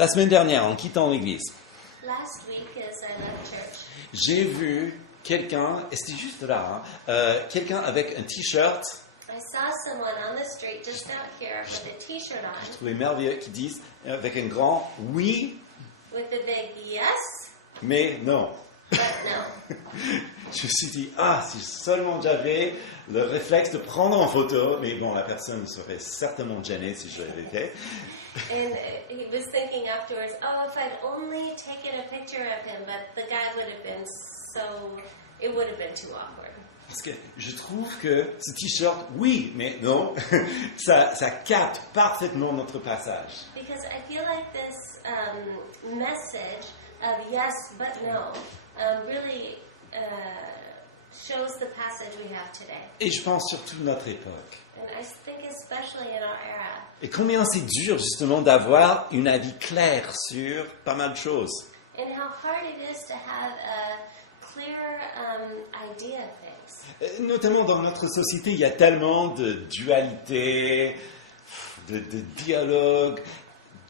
La semaine dernière, en quittant l'église, Last week, as I left church, j'ai vu quelqu'un, et c'était juste là, quelqu'un avec un t-shirt, I saw someone on the street just out here with a T-shirt je on, trouvais merveilleux, qui disent, avec un grand oui, with a big yes, mais non. but no. Je me suis dit, si seulement j'avais le réflexe de prendre en photo, mais bon, la personne serait certainement gênée si je l'avais fait. And he was thinking afterwards, if I'd only taken a picture of him, but the guy would have been it would have been too awkward. Parce que je trouve que ce t-shirt, oui, mais non, ça capte parfaitement notre passage. Because I feel like this message of yes but no really shows the passage we have today. Et je pense surtout notre époque. And I think especially in our era. Et combien c'est dur justement d'avoir une avis claire sur pas mal de choses. And how hard it is to have a clear idea of things. Notamment dans notre société, il y a tellement de dualité, de dialogue,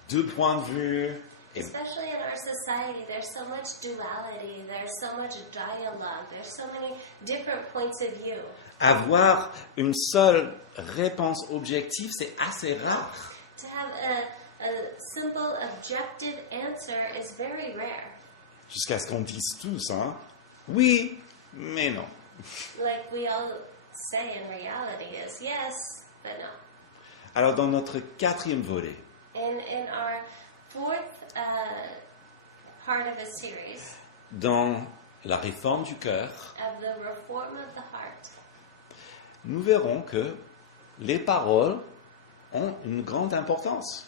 de points de vue. Et Especially in our society, there's so much duality, there's so much dialogue, there's so many different points of view. avoir une seule réponse objective, c'est assez rare. To have a simple, objective answer is very rare. Jusqu'à ce qu'on dise tous, oui, mais non. Like we all say in reality is yes, but no. Alors dans notre quatrième volet, In our fourth part of a series dans la réforme du cœur, of the reform of the heart, nous verrons que les paroles ont une grande importance.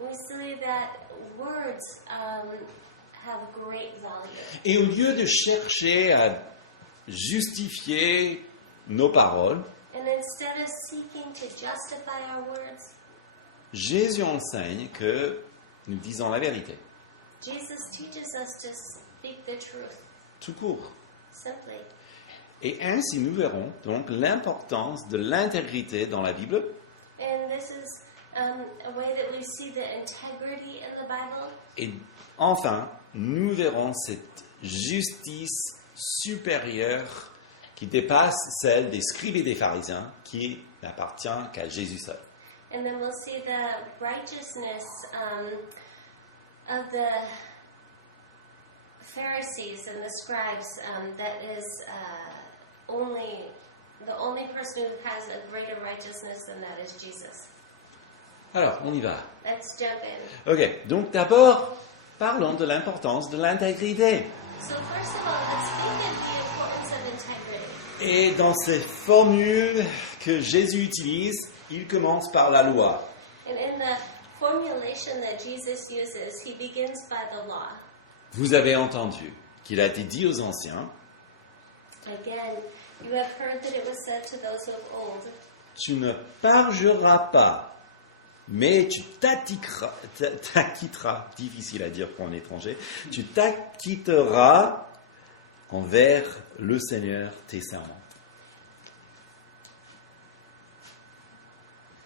we see that words have great value. Et au lieu de chercher à justifier nos paroles, And instead of seeking to justify our words, Jésus enseigne que nous disons la vérité, Jesus teaches us to speak the truth, tout court. simply. Et ainsi nous verrons donc l'importance de l'intégrité dans la Bible, And this is a way that we see the integrity in the Bible. et enfin nous verrons cette justice supérieure qui dépasse celle des scribes et des pharisiens, qui n'appartient qu'à Jésus seul. And then we'll see the righteousness of the Pharisees and the scribes that is the only person who has a greater righteousness than that is Jesus. Alors, on y va. Let's jump in. Ok, donc d'abord, parlons de l'importance de l'intégrité. So first of all, let's speak of the importance of integrity. Et dans ces formules que Jésus utilise, il commence par la loi. And in the formulation that Jesus uses, he begins by the law. Vous avez entendu qu'il a été dit aux anciens, Again, you have heard that it was said to those of old, tu ne parjureras pas, mais tu t'acquitteras, difficile à dire pour un étranger, tu t'acquitteras envers le Seigneur tes serments.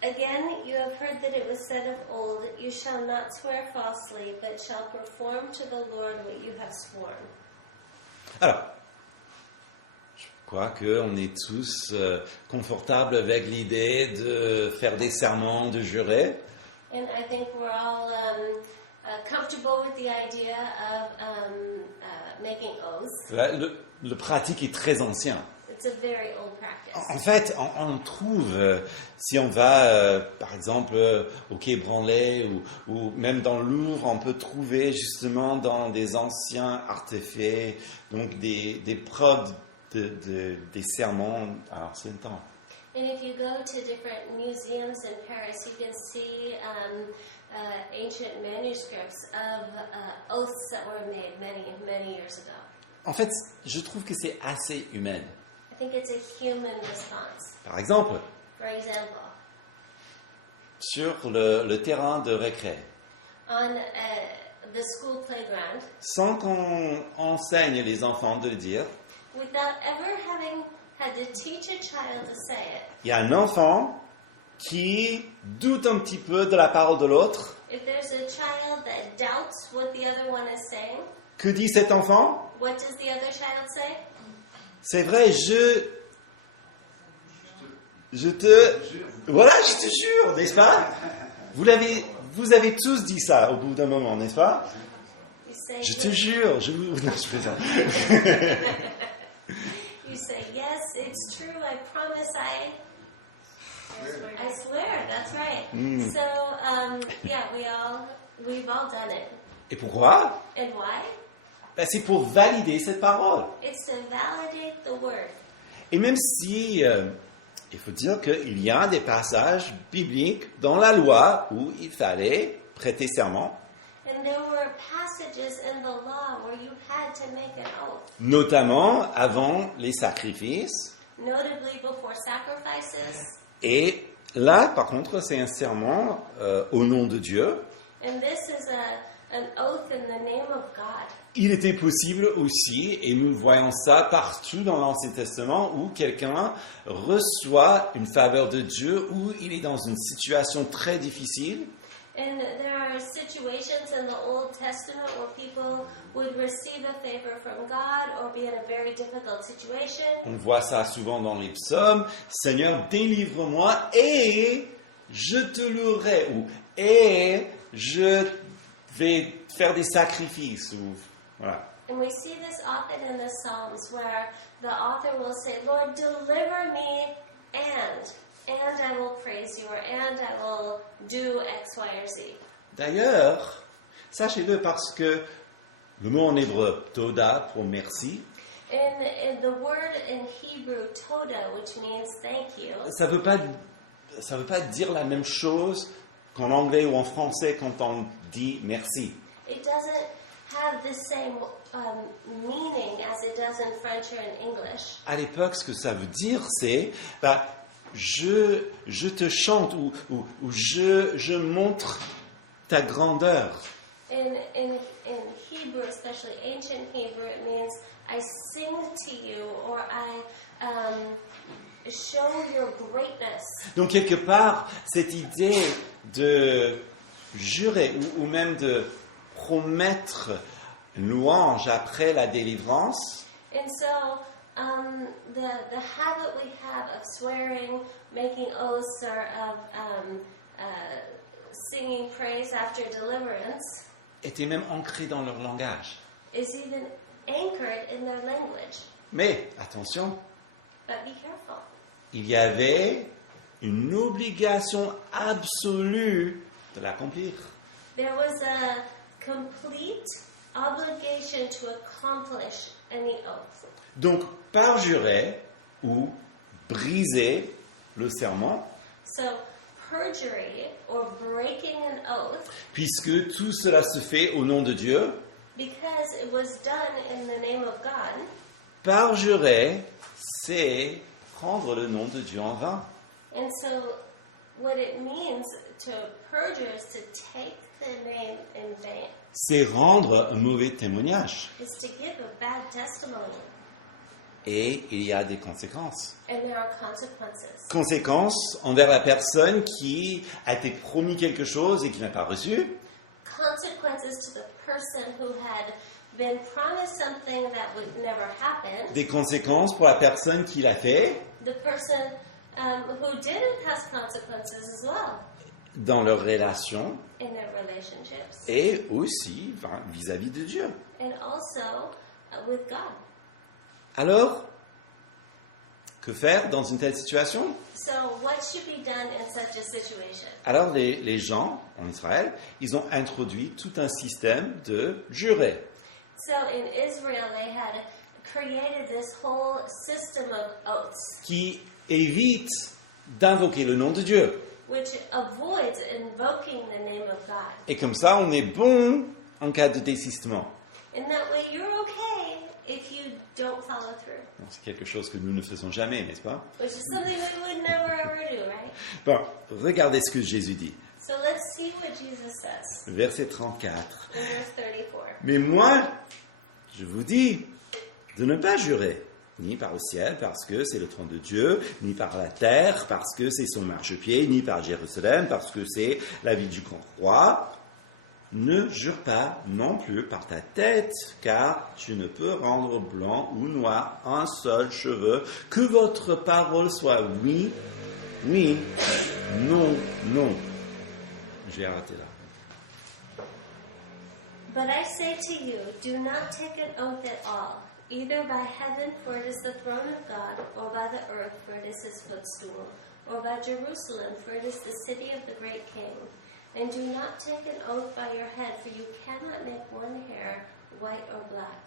Again, you have heard that it was said of old, you shall not swear falsely, but shall perform to the Lord what you have sworn. Alors, je crois qu'on est tous confortables avec l'idée de faire des serments, de jurer. And I think we're all comfortable with the idea of making oaths. Le pratique est très ancien. It's a very old practice. En fait, on trouve, si on va, par exemple, au Quai Branly ou même dans le Louvre, on peut trouver justement dans des anciens artefacts, donc des preuves des sermons à l'ancien temps. And if you go to different museums in Paris, you can see ancient manuscripts of oaths that were made many, many years ago. En fait, je trouve que c'est assez humain. I think it's a human response. Par exemple, For example, sur le terrain de récré, on the school playground, sans qu'on enseigne les enfants de le dire, without ever having had to teach a child to say it, il y a un enfant qui doute un petit peu de la parole de l'autre If there's a child that doubts what the other one is saying, que dit cet enfant? what does the other child say? C'est vrai, je te... Voilà, je te jure, n'est-ce pas? Vous avez tous dit ça au bout d'un moment, n'est-ce pas? You say, Je te jure, je vous... Non, je fais ça. You say, yes, it's true, I promise, I swear, that's right. So, yeah, we've all done it. Et pourquoi? And why? Ben, c'est pour valider cette parole. It's to validate the word. Et même si, il faut dire qu'il y a des passages bibliques dans la loi où il fallait prêter serment, And there were passages in the law where you had to make an oath, notamment avant les sacrifices. notably before sacrifices. Et là, par contre, c'est un serment au nom de Dieu. And this is an oath in the name of God. Il était possible aussi, et nous voyons ça partout dans l'Ancien Testament, où quelqu'un reçoit une faveur de Dieu, où il est dans une situation très difficile. And there are situations in the Old Testament where people would receive a favor from God or be in a very difficult situation. On voit ça souvent dans les psaumes. Seigneur, délivre-moi et je te louerai. Ou et je vais faire des sacrifices. Ou, voilà. And we see this often in the Psalms where the author will say, Lord, deliver me and I will praise you, or and I will do X, Y, or Z. D'ailleurs, sachez-le parce que le mot en hébreu, toda, pour merci, In the word in Hebrew, toda, which means thank you, ça veut pas dire la même chose qu'en anglais ou en français quand on dit merci. it doesn't have the same meaning as it does in French or in English. À l'époque, ce que ça veut dire, c'est je te chante ou je montre ta grandeur. In Hebrew, especially ancient Hebrew, it means I sing to you or I show your greatness. Donc quelque part, cette idée de jurer ou même de promettre une louange après la délivrance, And so the habit we have of swearing, making oaths, or of singing praise after deliverance était même ancrée dans leur langage. is even anchored in their language. Mais attention, But be careful. il y avait une obligation absolue de l'accomplir. There was a complete obligation to accomplish any oath. Donc, perjurer ou briser le serment, So perjury or breaking an oath, puisque tout cela se fait au nom de Dieu, because it was done in the name of God, perjurer, c'est prendre le nom de Dieu en vain. and so what it means to perjure is to take the name in vain, C'est rendre un mauvais témoignage. is to give a bad testimony, Et il y a des conséquences. and there are consequences. Conséquences envers la personne qui a été promis quelque chose et qui n'a pas reçu. Consequences to the person who had been promised something that would never happen. Des conséquences pour la personne qui l'a fait The person who didn't has consequences as well dans leur relation in their relationships et aussi vis-à-vis de Dieu. and also with God. Alors, que faire dans une telle situation? So what should be done in such a situation? Alors, les gens en Israël, ils ont introduit tout un système de jurer. So in Israel they had created this whole system of oaths Qui évite d'invoquer le nom de Dieu. which avoids invoking the name of God. Et comme ça, on est bon en cas de désistement. In that way you're okay if you don't follow through, Bon, c'est quelque chose que nous ne faisons jamais, n'est-ce pas? which is something we would never ever do, right? Bon, regardez ce que Jésus dit. So let's see what Jesus says Verset 34. in verse 34. Mais moi, je vous dis de ne pas jurer, ni par le ciel, parce que c'est le trône de Dieu, ni par la terre, parce que c'est son marchepied, ni par Jérusalem, parce que c'est la ville du grand roi, Ne jure pas non plus par ta tête, car tu ne peux rendre blanc ou noir un seul cheveu. Que votre parole soit oui, oui, non, non. Je vais arrêter là. But I say to you, do not take an oath at all, either by heaven, for it is the throne of God, or by the earth, for it is his footstool, or by Jerusalem, for it is the city of the great king. And do not take an oath by your head, for you cannot make one hair white or black.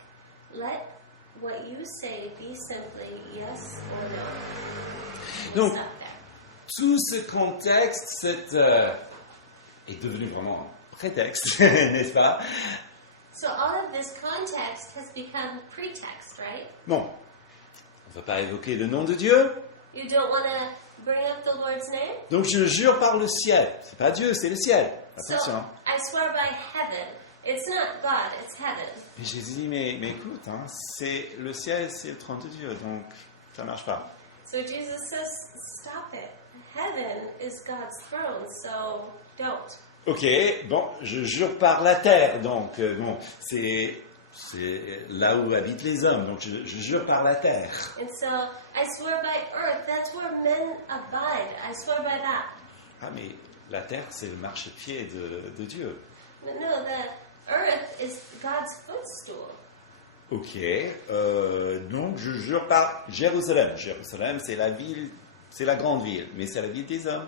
Let what you say be simply yes or no. Donc, Stop there. tout ce contexte est devenu vraiment un prétexte, n'est-ce pas? So all of this context has become pretext, right? Bon, on ne va pas évoquer le nom de Dieu, You don't want to bring up the Lord's name? donc je jure par le ciel. C'est pas Dieu, c'est le ciel. So Attention. I swear by heaven. It's not God, it's heaven. Et Jésus dit, mais écoute, hein, c'est le ciel, c'est le trône de Dieu, donc ça marche pas. So Jesus says, stop it. Heaven is God's throne, so don't. Ok, bon, je jure par la terre, donc bon, c'est là où habitent les hommes, donc je jure par la terre. And so I swear by earth, that's where men abide. I swear by that. Ah, mais la terre, c'est le marchepied de Dieu. No, the earth is God's footstool. Ok, donc je jure par Jérusalem. Jérusalem, c'est la ville, c'est la grande ville, mais c'est la ville des hommes.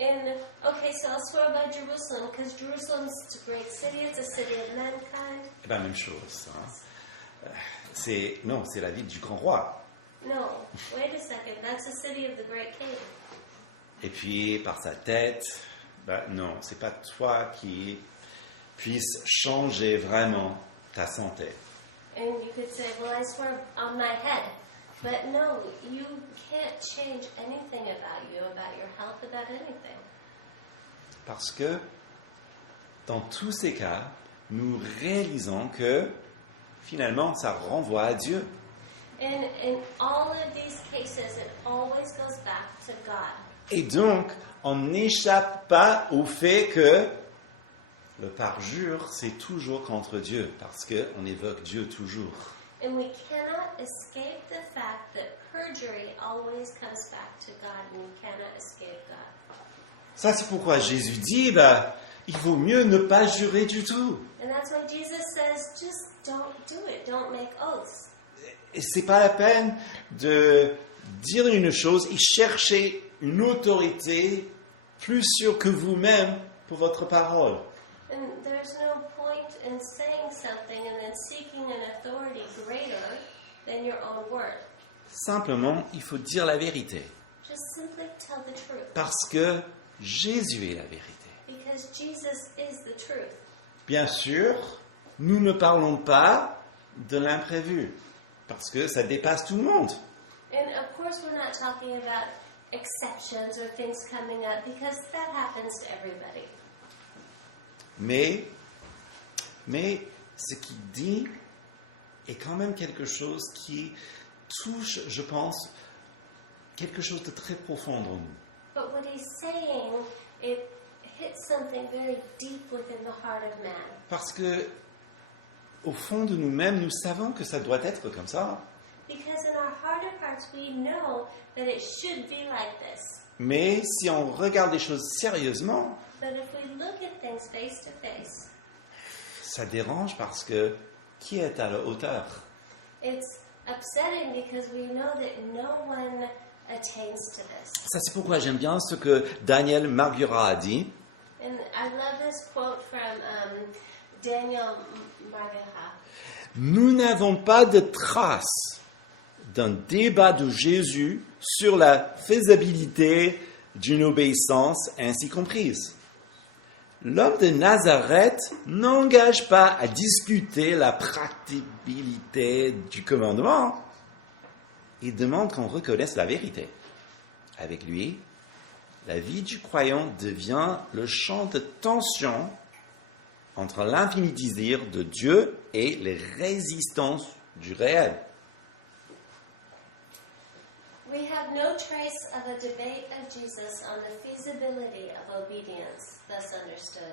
And okay, so I'll swear by Jerusalem, because Jerusalem's a great city, it's a city of mankind. Eh bien, même chose. Hein. Non, c'est la ville du grand roi. No, wait a second, that's the city of the great king. Et puis, par sa tête, ben non, c'est pas toi qui puisse changer vraiment ta santé. And you could say, well, I swear on my head. But no, you can't change anything about you, about your health, about anything. Parce que, dans tous ces cas, nous réalisons que, finalement, ça renvoie à Dieu. And in all of these cases, it always goes back to God. Et donc, on n'échappe pas au fait que le parjure, c'est toujours contre Dieu, parce qu'on évoque Dieu toujours. And we cannot escape the fact that perjury always comes back to God, and we cannot escape God. Ça, c'est pourquoi Jésus dit, il vaut mieux ne pas jurer du tout. And that's why Jesus says, just don't do it. Don't make oaths. Et c'est pas la peine de dire une chose et chercher une autorité plus sûre que vous-même pour votre parole. And there's no point in saying something and then seeking an authority greater than your own word. Simplement, il faut dire la vérité. Just simply tell the truth. Parce que Jésus est la vérité. Because Jesus is the truth. Bien sûr, nous ne parlons pas de l'imprévu. Parce que ça dépasse tout le monde. And of course we're not talking about exceptions or things coming up because that happens to everybody. Mais ce qu'il dit est quand même quelque chose qui touche, je pense, quelque chose de très profond en nous. But what he's saying, it hits something very deep within the heart of man. Parce que, au fond de nous-mêmes, nous savons que ça doit être comme ça. Because in our heart of hearts, we know that it should be like this. Mais si on regarde les choses sérieusement, But if we look at things face to face, ça dérange parce que qui est à la hauteur? it's upsetting because we know that no one attains to this. Ça, c'est pourquoi j'aime bien ce que Daniel Margura a dit. And I love this quote from Daniel Margera. Nous n'avons pas de trace d'un débat de Jésus sur la faisabilité d'une obéissance ainsi comprise. L'homme de Nazareth n'engage pas à discuter la praticabilité du commandement. Il demande qu'on reconnaisse la vérité. Avec lui, la vie du croyant devient le champ de tension entre l'infini désir de Dieu et les résistances du réel. We have no trace of a debate of Jesus on the feasibility of obedience, thus understood.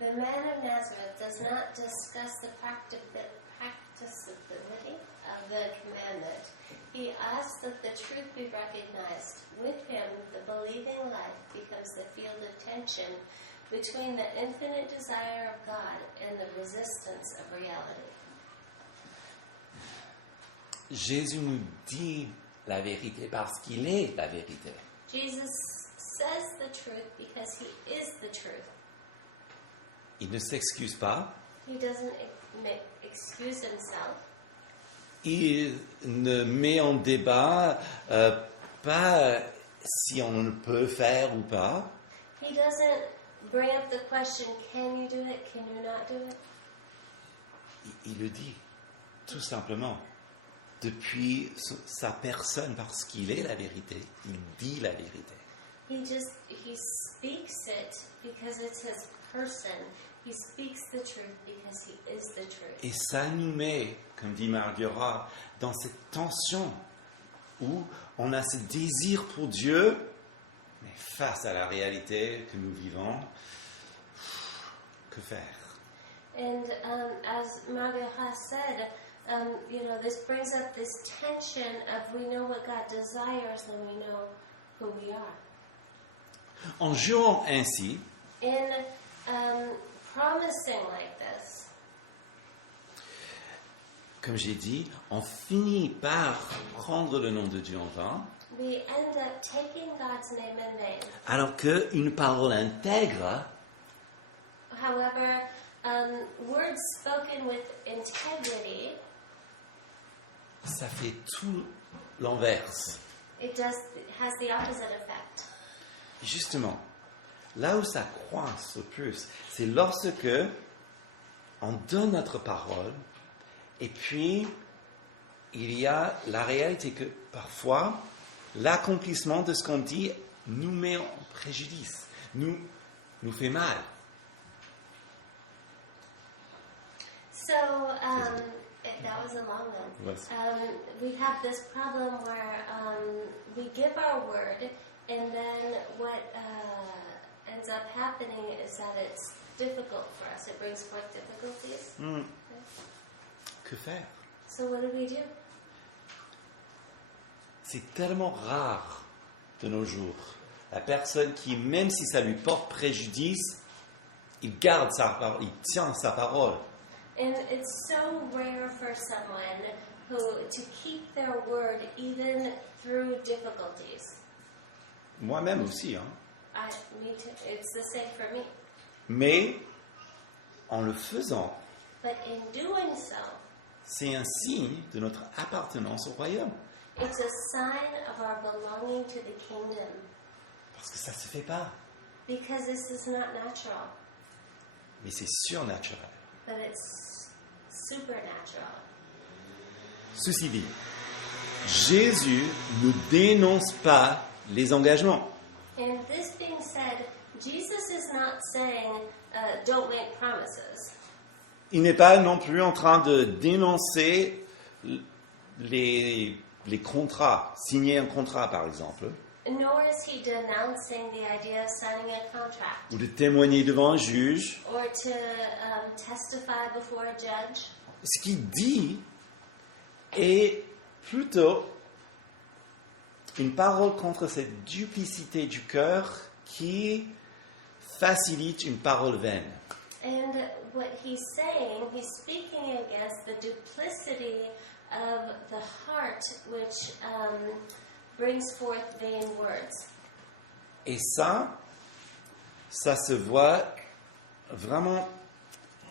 The man of Nazareth does not discuss the practicability of the commandment. He asks that the truth be recognized. With him, the believing life becomes the field of tension between the infinite desire of God and the resistance of reality. Jésus nous dit la vérité parce qu'il est la vérité. Jesus says the truth because he is the truth. Il ne s'excuse pas. He doesn't excuse himself. Il ne met en débat pas si on le peut faire ou pas. He doesn't bring up the question, can you do it, can you not do it? Il le dit, tout simplement. Depuis sa personne, parce qu'il est la vérité, il dit la vérité. He speaks it because it's his person. He speaks the truth because he is the truth. Et ça nous met, comme dit Marguerite, dans cette tension où on a ce désir pour Dieu, mais face à la réalité que nous vivons, que faire? And as Marguerite said, this brings up this tension of we know what God desires and we know who we are. En jouant ainsi, In promising like this, comme j'ai dit, on finit par prendre le nom de Dieu en vain, we end up taking God's name in vain. alors qu'une parole intègre, However, words spoken with integrity, ça fait tout l'inverse. it has the opposite effect. Justement, là où ça coince le plus, c'est lorsque on donne notre parole et puis il y a la réalité que parfois l'accomplissement de ce qu'on dit nous met en préjudice, nous fait mal. So, that was a long one. Yes. We have this problem where we give our word, and then what ends up happening is that it's difficult for us. It brings forth difficulties. Que faire? So what do we do? C'est tellement rare de nos jours. La personne qui, même si ça lui porte préjudice, il garde sa parole, il tient sa parole. And it's so rare for someone to keep their word even through difficulties. Moi-même aussi, hein. Me too. It's the same for me. Mais en le faisant, But in doing so, c'est un signe de notre appartenance au royaume. it's a sign of our belonging to the kingdom. Parce que ça ne se fait pas. Because this is not natural, Mais c'est surnaturel. but it's supernatural. Ceci dit, Jésus ne dénonce pas les engagements. And this being said, Jesus is not saying, don't make promises. Il n'est pas non plus en train de dénoncer les contrats, signer un contrat par exemple, Nor is he denouncing the idea of signing a contract ou de témoigner devant un juge. or to testify before a judge. Ce qu'il dit est plutôt une parole contre cette duplicité du cœur qui facilite une parole vaine. And what he's saying, he's speaking against the duplicity of the heart, which brings forth vain words. Et ça se voit vraiment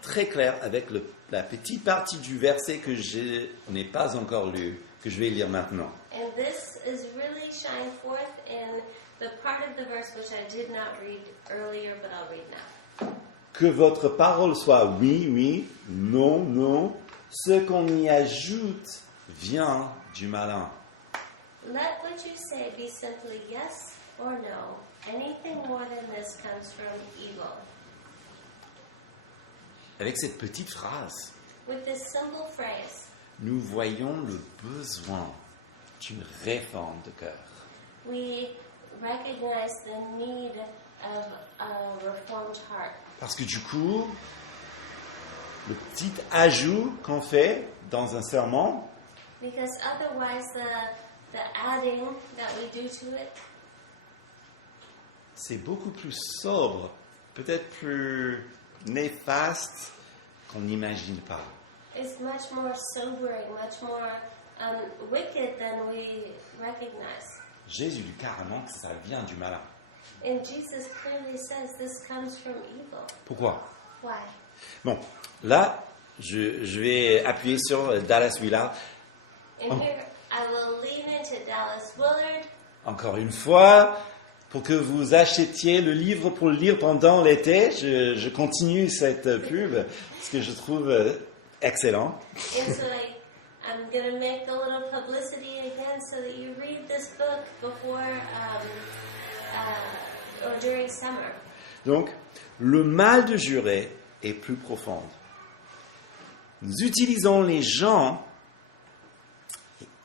très clair avec la petite partie du verset que je n'ai pas encore lu, que je vais lire maintenant. And this is really shine forth in the part of the verse which I did not read earlier, but I'll read now. Que votre parole soit oui, oui, non, non. Ce qu'on y ajoute vient du malin. Let what you say be simply yes or no. Anything more than this comes from evil. Avec cette petite phrase, With this simple phrase, nous voyons le besoin d'une réforme de cœur. we recognize the need of a reformed heart. Parce que du coup, le petit ajout qu'on fait dans un sermon, Because otherwise the adding that we do to it c'est beaucoup plus sobre, peut-être plus néfaste qu'on n'imagine pas. is much more sobering, much more wicked than we recognize. Jésus dit carrément que ça vient du malin. And Jesus clearly says this comes from evil. Pourquoi? Why? Bon, là, je vais appuyer sur Dallas Willard. And here I will lean into Dallas Willard. Encore une fois, pour que vous achetiez le livre pour le lire pendant l'été, je continue cette pub, parce que je trouve excellent. And so I'm going to make a little publicity again so that you read this book before or during summer. Donc, le mal de jurer est plus profond. Nous utilisons les gens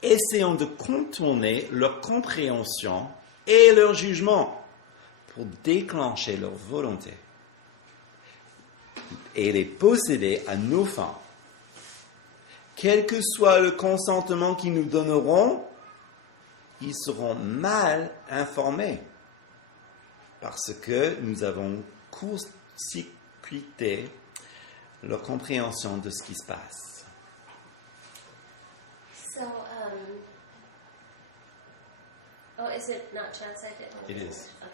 et essayons de contourner leur compréhension et leur jugement pour déclencher leur volonté et les posséder à nos fins. Quel que soit le consentement qu'ils nous donneront, ils seront mal informés parce que nous avons court-circuité leur compréhension de ce qui se passe. So, is it not translated? It is. Okay.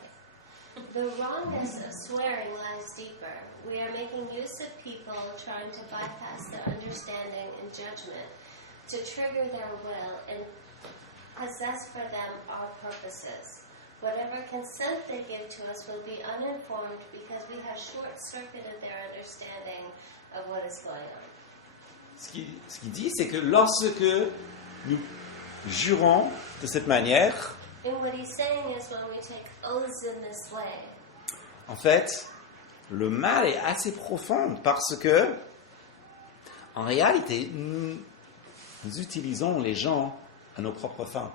The wrongness of swearing lies deeper. We are making use of people trying to bypass their understanding and judgment to trigger their will and possess for them our purposes. Whatever consent they give to us will be uninformed because we have short-circuited their understanding of what is going on. Ce qu'il dit, c'est que lorsque nous jurons de cette manière, And what he's saying is when we take oaths in this way, en fait, le mal est assez profond parce que, en réalité, nous utilisons les gens à nos propres fins.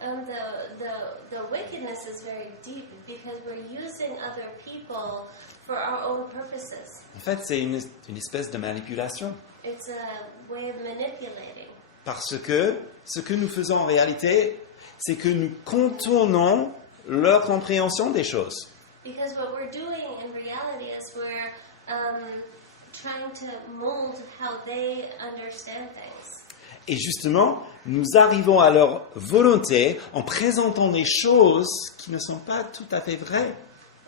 the wickedness is very deep because we're using other people for our own purposes. En fait, c'est une espèce de manipulation. It's a way of manipulating. Parce que ce que nous faisons en réalité, c'est que nous contournons leur compréhension des choses. Because what we're doing in reality is we're trying to mold how they understand things. Et justement, nous arrivons à leur volonté en présentant des choses qui ne sont pas tout à fait vraies.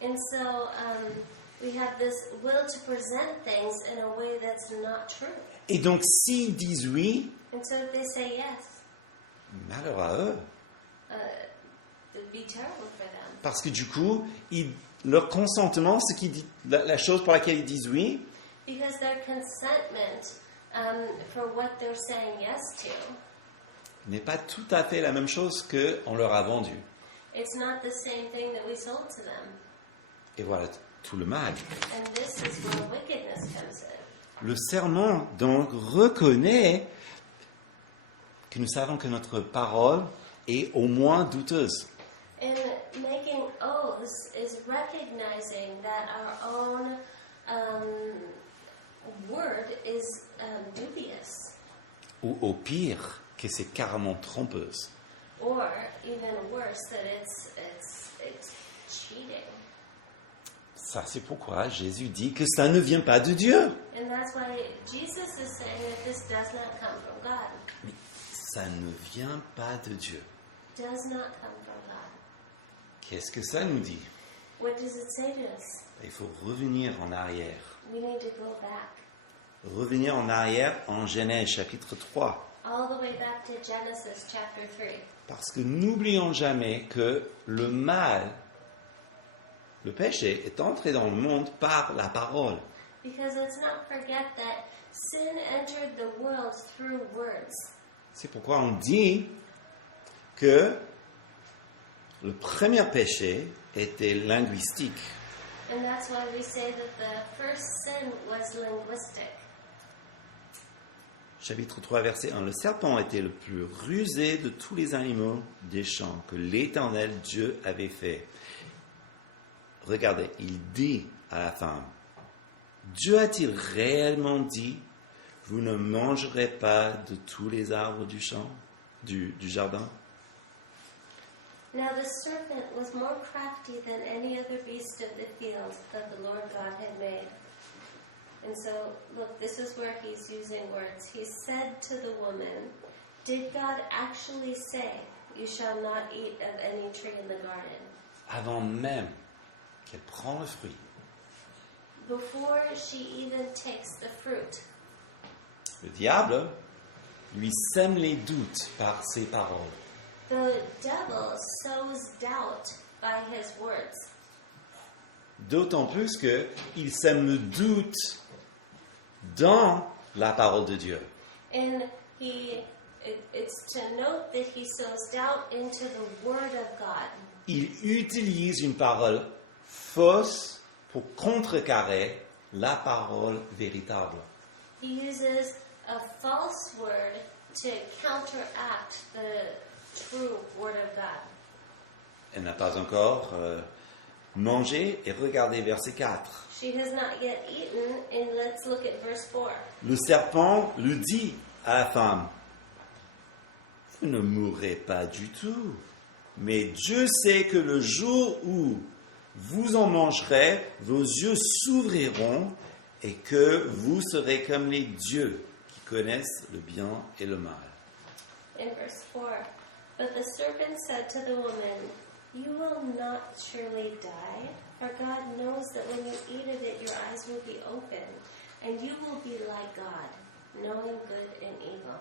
And so we have this will to present things in a way that's not true. Et donc, s'ils disent oui, And so if they say yes, malheur à eux. it'd be terrible for them. Parce que du coup, leur consentement, la chose pour laquelle ils disent oui, Because their consentment for what they're saying yes to, n'est pas tout à fait la même chose qu'on leur a vendu. it's not the same thing that we sold to them. Et voilà tout le mal. And this is where wickedness comes in. Le serment, donc, reconnaît que nous savons que notre parole est au moins douteuse. And making oaths is recognizing that our own word is dubious, Ou au pire, que c'est carrément trompeuse. or even worse, that it's cheating. Ça, c'est pourquoi Jésus dit que ça ne vient pas de Dieu. And that's why Jesus is saying that this does not come from God. Ça ne vient pas de Dieu. Does not come from God. Qu'est-ce que ça nous dit? What does it say to us? Il faut revenir en arrière. We need to go back. Revenir en arrière en Genèse chapitre 3. All the way back to Genesis chapter 3. Parce que n'oublions jamais que le mal, le péché, est entré dans le monde par la parole. Because let's not forget that sin entered the world through words. C'est pourquoi on dit que le premier péché était linguistique. And that's why we say that the first sin was linguistic. Chapitre 3, verset 1. Le serpent était le plus rusé de tous les animaux des champs que l'Éternel Dieu avait fait. regardez, il dit à la femme, Dieu a-t-il réellement dit, vous ne mangerez pas de tous les arbres du champ, du jardin? Now the serpent was more crafty than any other beast of the field that the Lord God had made. And so, look, this is where he's using words. He said to the woman, did God actually say, you shall not eat of any tree in the garden? Avant même qu'elle prenne le fruit, Before she even takes the fruit, le diable lui sème les doutes par ses paroles. the devil sows doubt by his words. D'autant plus qu'il sème le doute dans la parole de Dieu. And it's to note that he sows doubt into the word of God. Il utilise une parole fausse pour contrecarrer la parole véritable. He uses a false word to counteract the true word of God. Elle n'a pas encore mangé, et regardez verset 4. She has not yet eaten, and let's look at verse 4. Le serpent lui dit à la femme, vous ne mourrez pas du tout, mais Dieu sait que le jour où vous en mangerez, vos yeux s'ouvriront et que vous serez comme les dieux qui connaissent le bien et le mal. In verse 4, but the serpent said to the woman, you will not surely die, for God knows that when you eat of it, your eyes will be opened, and you will be like God, knowing good and evil.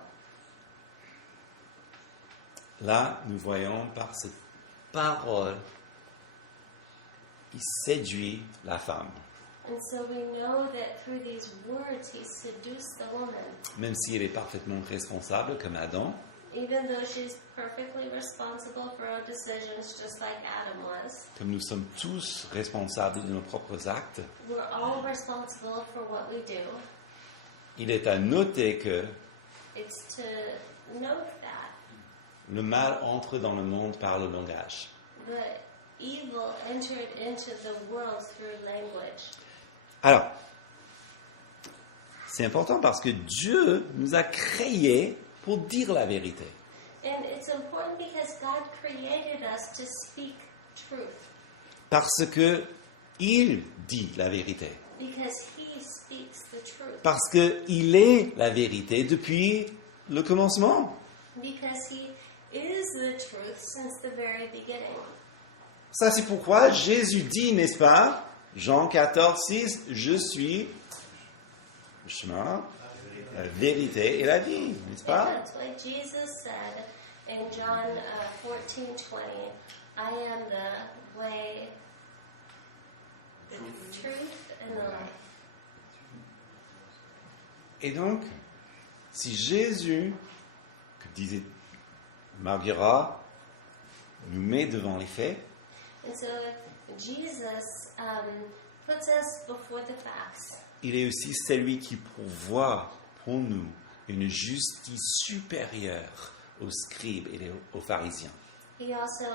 Là, nous voyons par cette parole qui séduit la femme. And so we know that through these words he seduced the woman. Même si elle est parfaitement responsable comme Adam, Even though she's perfectly responsible for her decisions, just like Adam was, comme nous sommes tous responsables de nos propres actes, we're all responsible for what we do. il est à noter que It's to note that le mal entre dans le monde par le langage. the evil entered into the world through language. Alors, c'est important parce que Dieu nous a créés pour dire la vérité. And it's important because God created us to speak truth. Parce que il dit la vérité. Because he speaks the truth. Parce qu'il est la vérité depuis le commencement. Because he is the truth since the very beginning. Ça, c'est pourquoi Jésus dit, n'est-ce pas, Jean 14, 6, je suis le chemin, la vérité et la vie, n'est-ce And pas? that's why Jesus said in John 14:20, I am the way, the truth, and the life. Et donc, si Jésus, que disait Marguerite, nous met devant les faits, And so if Jesus puts us before the facts, il est aussi celui qui pourvoit pour nous une justice supérieure aux scribes et aux pharisiens. he also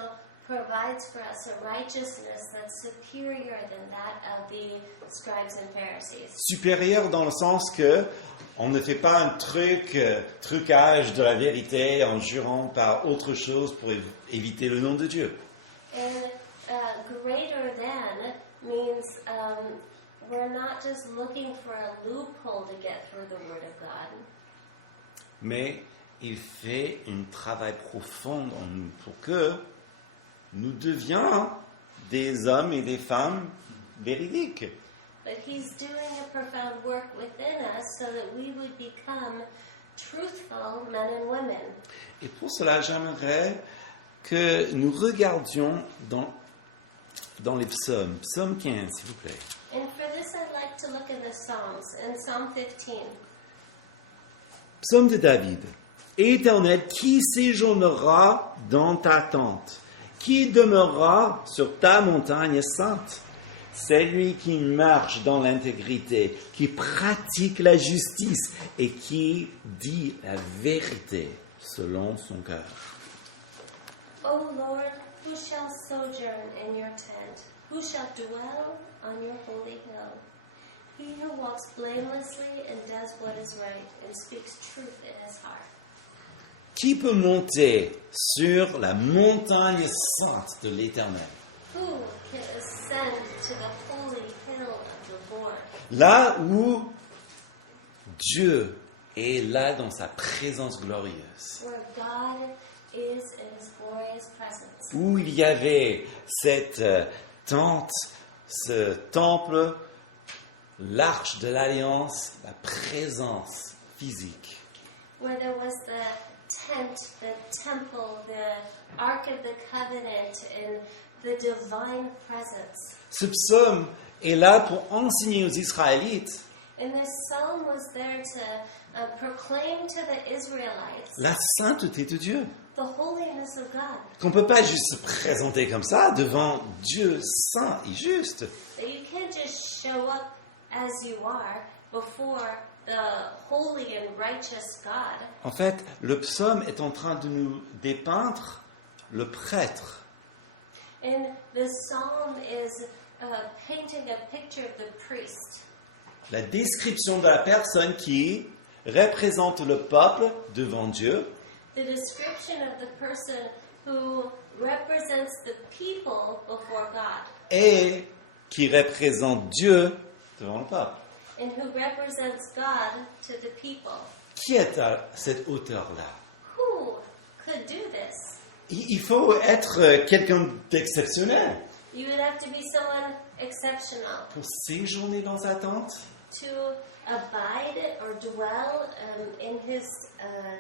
provides for us a righteousness that's superior than that of the scribes and Pharisees. Supérieure dans le sens que on ne fait pas un trucage de la vérité en jurant par autre chose pour éviter le nom de Dieu. And greater than means we're not just looking for a loophole to get through the Word of God, Mais il fait un travail profond en nous pour que nous devions des hommes et des femmes véridiques. but He's doing a profound work within us so that we would become truthful men and women. Et pour cela, j'aimerais que nous regardions dans les psaumes. Psaume 15, s'il vous plaît. And for this, I'd like to look in the Psalms, in Psalm 15. Psaume de David. Éternel, qui séjournera dans ta tente? Qui demeurera sur ta montagne sainte? Celui qui marche dans l'intégrité, qui pratique la justice et qui dit la vérité selon son cœur. O Lord, who shall sojourn in your tent? Who shall dwell on your holy hill? He who walks blamelessly and does what is right and speaks truth in his heart. Qui peut monter sur la montagne sainte de l'Éternel? Who can ascend to the holy hill of the Lord? Là où Dieu est là dans sa présence glorieuse. Where God is in his glorious presence. Où il y avait cette tente, ce temple, l'arche de l'alliance, la présence physique. Where there was the tent, the temple, the Ark of the Covenant, and the divine presence. Ce psaume est là pour enseigner aux Israélites And this psalm was there to proclaim to the Israelites la sainteté de Dieu. the holiness of God. Qu'on ne peut pas juste se présenter comme ça devant Dieu saint et juste. That you can't just show up as you are before the holy and righteous God. En fait, le psaume est en train de nous dépeindre le prêtre. And the psalm is painting a picture of the priest. La description de la personne qui représente le peuple devant Dieu The description of the person who represents the people before God et qui représente Dieu devant le peuple. and who represents God to the people. Qui est à cette hauteur-là? Who could do this? Il faut être quelqu'un d'exceptionnel You would have to be someone exceptional pour séjourner dans sa tente. to abide or dwell in his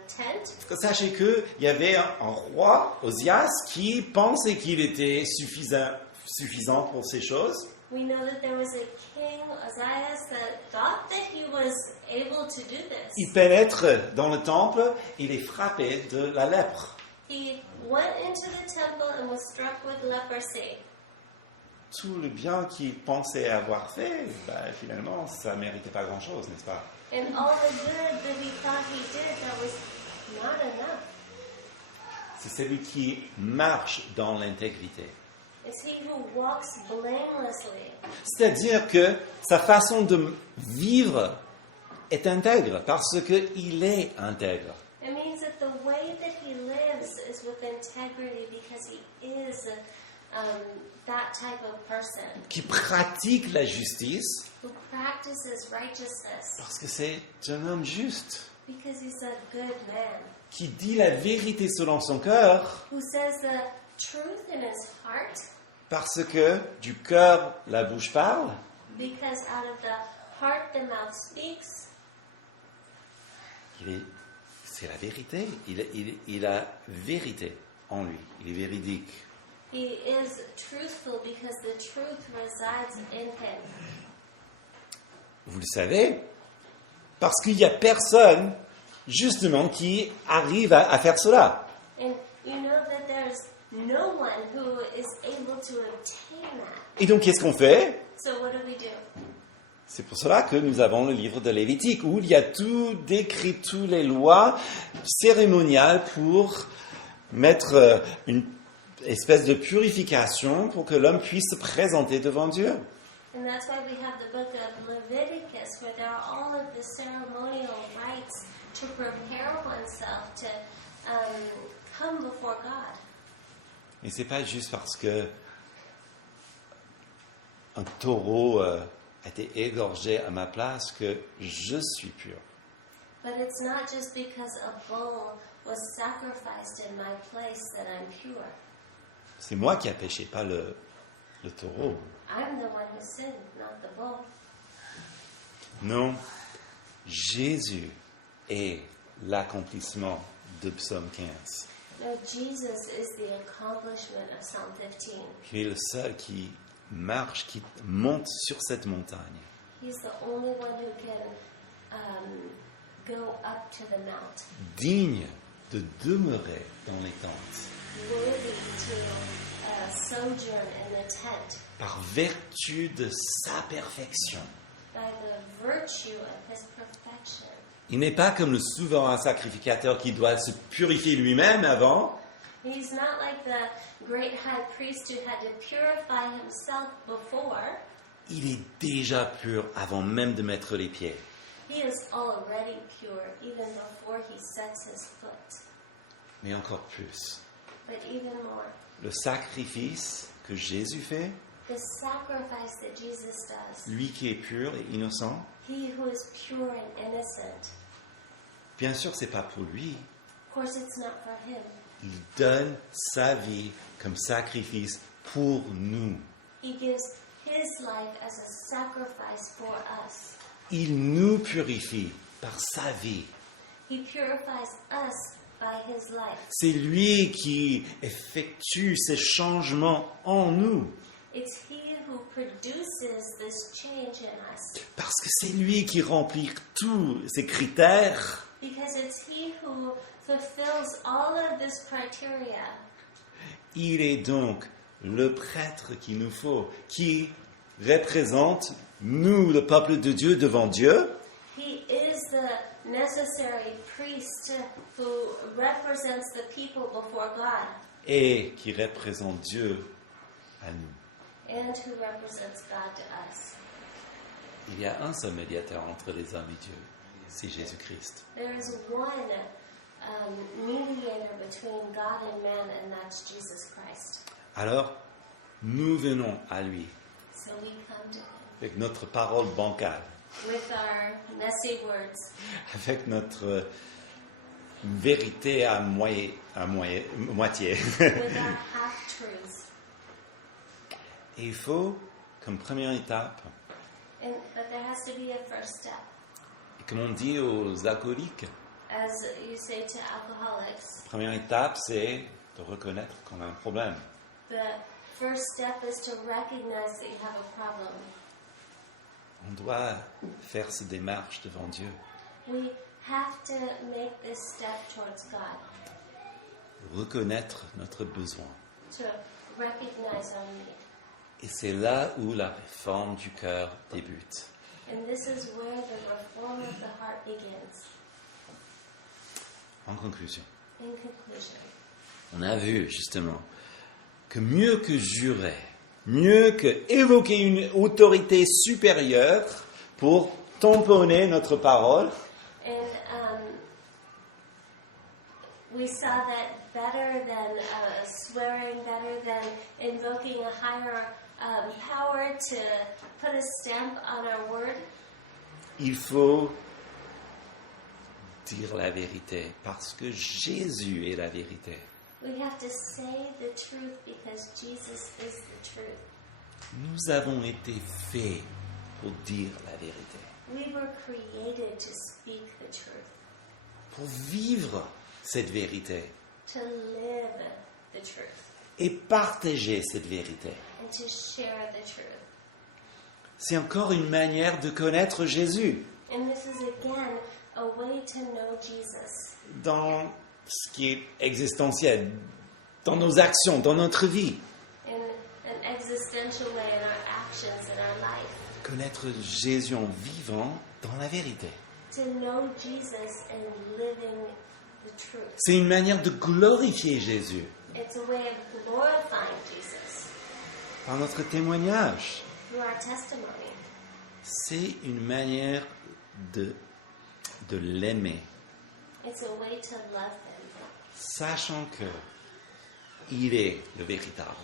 tent. Sachez qu'il y avait un roi, Osias, qui pensait qu'il était suffisant pour ces choses. We know that there was a king, Ozias, that thought that he was able to do this. Il pénètre dans le temple, il est frappé de la lèpre. He went into the temple and was struck with leprosy. Tout le bien qu'il pensait avoir fait, finalement, ça ne méritait pas grand-chose, n'est-ce pas? And all the good that he thought he did, that was not enough. C'est celui qui marche dans l'intégrité. It's he who walks blamelessly. C'est-à-dire que sa façon de vivre est intègre, parce qu'il est intègre. It means that the way that he lives is with integrity because he is that type of person Qui pratique la justice, who practices righteousness parce que c'est un homme juste. because he's a good man, Qui dit la vérité selon son cœur, who says the truth in his heart parce que du cœur la bouche parle, because out of the heart the mouth speaks. c'est la vérité. Il a vérité en lui. Il est véridique. He is truthful because the truth resides in him. Vous le savez, parce qu'il n'y a personne, justement, qui arrive à faire cela. And you know that there's no one who is able to obtain that. Et donc, qu'est-ce qu'on fait? So what do we do? C'est pour cela que nous avons le livre de Lévitique, où il y a tout décrit, toutes les lois cérémoniales pour mettre une espèce de purification pour que l'homme puisse se présenter devant Dieu. And that's why we have the book of Leviticus, where there are all of the ceremonial rites to prepare oneself to come before God. Et c'est pas juste parce que un taureau a été égorgé à ma place que je suis pur. But it's not just because a bull was sacrificed in my place that I'm pure. C'est moi qui ai péché, pas le taureau. I'm the one who sinned, not the bull. Non, Jésus est l'accomplissement de Psaume 15. No, Jesus is the accomplishment of Psalm 15. Il est le seul qui marche, qui monte sur cette montagne. He's the only one who can go up to the mount, Digne de demeurer dans les tentes, worthy to sojourn in the tent par vertu de sa perfection. by the virtue of his perfection. Il n'est pas comme le souverain sacrificateur qui doit se purifier lui-même avant. He's not like the great high priest who had to purify himself before. Il est déjà pur avant même de mettre les pieds. He is already pure even before he sets his foot. Mais encore plus, But even more, le sacrifice que Jésus fait, the sacrifice that Jesus does, lui qui est pur et innocent, he who is pure and innocent, bien sûr, c'est pas pour lui. of course it's not for him. Il donne sa vie comme sacrifice pour nous. He gives his life as a sacrifice for us. Il nous purifie par sa vie. He purifies us by his life. C'est lui qui effectue ces changements en nous. It's he who produces this change in us. Parce que c'est lui qui remplit tous ces critères. Because it's he who fulfills all of this criteria. Il est donc le prêtre qu'il nous faut, qui représente nous, le peuple de Dieu, devant Dieu. He is the necessary priest who represents the people before God Et qui représente Dieu à nous. and who represents God to us. Il y a un seul médiateur entre les hommes et Dieu, c'est Jésus-Christ. There is one mediator between God and man, and that's Jesus Christ. Alors, nous venons à lui So we come to him avec notre parole bancale, with our messy words, avec notre vérité à moitié. with our half-truths. Et il faut, comme première étape, But there has to be a first step. et comme on dit aux alcooliques, As you say to alcoholics, la première étape, c'est de reconnaître qu'on a un problème. the first step is to recognize that you have a problem. On doit faire cette démarche devant Dieu. We have to make this step towards God, Reconnaître notre besoin. to recognize our need. Et c'est là où la réforme du cœur débute. And this is where the reform of the heart begins. En conclusion, In conclusion, on a vu justement que mieux que jurer, mieux que évoquer une autorité supérieure pour tamponner notre parole, and we saw that better than swearing, better than invoking a higher power to put a stamp on our word, il faut dire la vérité parce que Jésus est la vérité. we have to say the truth because Jesus is the truth. Nous avons été faits pour dire la vérité, We were created to speak the truth, pour vivre cette vérité to live the truth, et partager cette vérité. and to share the truth. C'est encore une manière de connaître Jésus And this is again a way to know Jesus dans ce qui est existentiel, dans nos actions, dans notre vie. in an existential way in our actions, in our life. Connaître Jésus en vivant dans la vérité. To know Jesus and living the truth. C'est une manière de glorifier Jésus It's a way of glorifying Jesus par notre témoignage. through our testimony. C'est une manière de l'aimer, It's a way to love Him, sachant que il est le véritable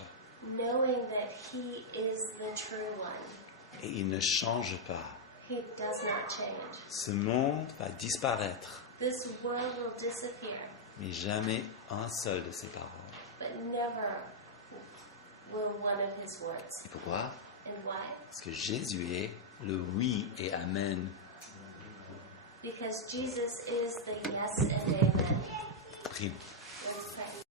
knowing that He is the true one. et il ne change pas. He does not change. Ce monde va disparaître, This world will disappear, mais jamais un seul de ses paroles. but never will one of His words. Et pourquoi? And why? Parce que Jésus est le oui et amen. Because Jesus is the yes and amen. Prions. Let's pray.